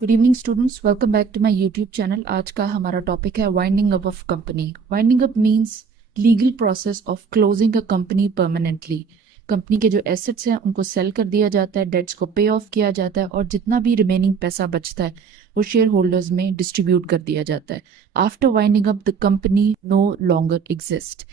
Good evening students, welcome back to my YouTube channel. आज का हमारा टॉपिक है winding up of company. Winding up means legal process of closing a company permanently. Company के जो assets हैं उनको cell कर दिया जाता है, डेट्स को पे ऑफ किया जाता है और जितना भी रिमेनिंग पैसा बचता है वो शेयर होल्डर्स में डिस्ट्रीब्यूट कर दिया जाता है। After winding up the company no longer exist.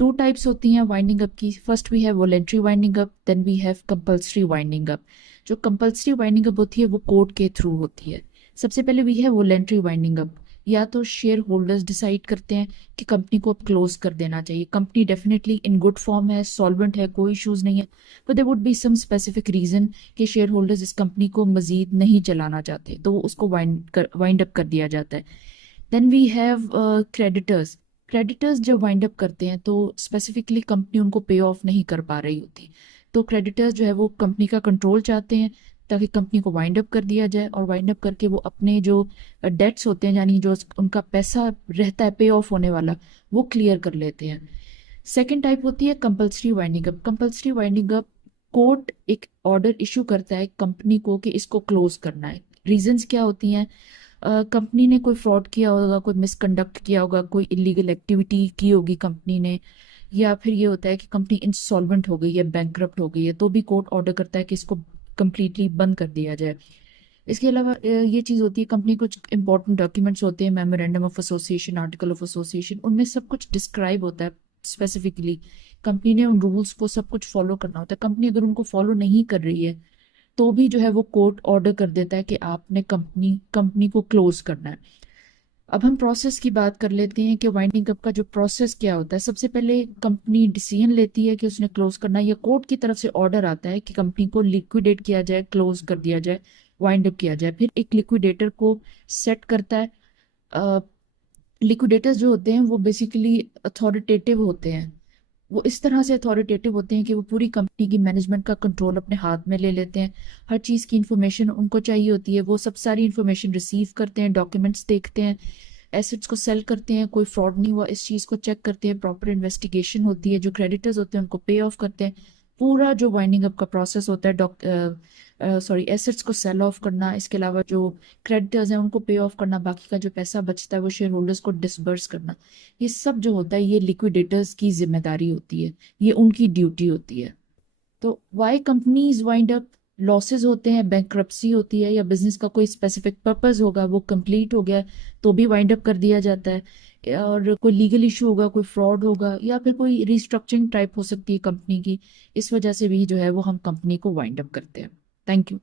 Two types होती हैं वाइंडिंग अप की। First we have voluntary winding up, then we have compulsory winding up. जो कंपल्सरी वाइंडिंग अप होती है वो कोर्ट के थ्रू होती है। सबसे पहले वी है वॉलेंट्री वाइंडिंग अप। या तो शेयर होल्डर्स डिसाइड करते हैं कि कंपनी को अब क्लोज कर देना चाहिए। Company definitely in good form है, सॉल्वेंट है, कोई इश्यूज नहीं है, but there would be some specific reason कि शेयर होल्डर्स इस कंपनी को मजीद नहीं चलाना चाहते, तो उसको वाइंड अप कर दिया जाता है। Then we have creditors. Creditors जब वाइंड अप करते हैं तो स्पेसिफिकली कंपनी उनको पे ऑफ नहीं कर पा रही होती, तो क्रेडिटर्स जो है वो कंपनी का कंट्रोल चाहते हैं ताकि कंपनी को वाइंड अप कर दिया जाए और वाइंड अप करके वो अपने जो डेट्स होते हैं, यानी जो उनका पैसा रहता है पे ऑफ होने वाला, वो क्लियर कर लेते हैं। सेकेंड टाइप होती है compulsory winding up. Compulsory winding up, court एक ऑर्डर इशू करता है कंपनी को कि इसको क्लोज करना है। रीजंस क्या होती हैं? कंपनी ने कोई फ्रॉड किया होगा, कोई मिसकंडक्ट किया होगा, कोई इलीगल एक्टिविटी की होगी कंपनी ने, या फिर ये होता है कि कंपनी इंसॉल्वेंट हो गई है, बैंकरप्ट हो गई है, तो भी कोर्ट ऑर्डर करता है कि इसको कंप्लीटली बंद कर दिया जाए। इसके अलावा ये चीज़ होती है, कंपनी कुछ इंपॉर्टेंट डॉक्यूमेंट्स होते हैं, memorandum of association, article of association, उनमें सब कुछ डिस्क्राइब होता है स्पेसिफिकली। कंपनी ने उन रूल्स को सब कुछ फॉलो करना होता है। कंपनी अगर उनको फॉलो नहीं कर रही है तो भी जो है वो कोर्ट ऑर्डर कर देता है कि आपने कंपनी कंपनी को क्लोज करना है। अब हम प्रोसेस की बात कर लेते हैं कि वाइंडिंग अप का जो प्रोसेस क्या होता है। सबसे पहले कंपनी डिसीजन लेती है कि उसने क्लोज करना है, या कोर्ट की तरफ से ऑर्डर आता है कि कंपनी को लिक्विडेट किया जाए, क्लोज कर दिया जाए, वाइंड अप किया जाए। फिर एक लिक्विडेटर को सेट करता है। लिक्विडेटर्स जो होते हैं वो बेसिकली अथॉरिटेटिव होते हैं। वो इस तरह से अथॉरिटेटिव होते हैं कि वो पूरी कंपनी की मैनेजमेंट का कंट्रोल अपने हाथ में ले लेते हैं। हर चीज़ की इंफॉर्मेशन उनको चाहिए होती है, वो सब सारी इंफॉर्मेशन रिसीव करते हैं, डॉक्यूमेंट्स देखते हैं, एसेट्स को सेल करते हैं, कोई फ्रॉड नहीं हुआ इस चीज़ को चेक करते हैं, प्रॉपर इन्वेस्टिगेशन होती है, जो क्रेडिटर्स होते हैं उनको पे ऑफ करते हैं। पूरा जो वाइंडिंग अप का प्रोसेस होता है, एसेट्स को सेल ऑफ करना, इसके अलावा जो क्रेडिटर्स हैं उनको पे ऑफ करना, बाकी का जो पैसा बचता है वो शेयर होल्डर्स को डिसबर्स करना, ये सब जो होता है ये लिक्विडेटर्स की जिम्मेदारी होती है, ये उनकी ड्यूटी होती है। तो why companies wind up? Losses होते हैं, बैंक्रप्सी होती है, या बिजनेस का कोई स्पेसिफिक पर्पस होगा वो कंप्लीट हो गया तो भी वाइंड अप कर दिया जाता है, और कोई लीगल इशू होगा, कोई फ्रॉड होगा, या फिर कोई रिस्ट्रक्चरिंग टाइप हो सकती है कंपनी की, इस वजह से भी जो है वो हम कंपनी को वाइंड अप करते हैं। Thank you.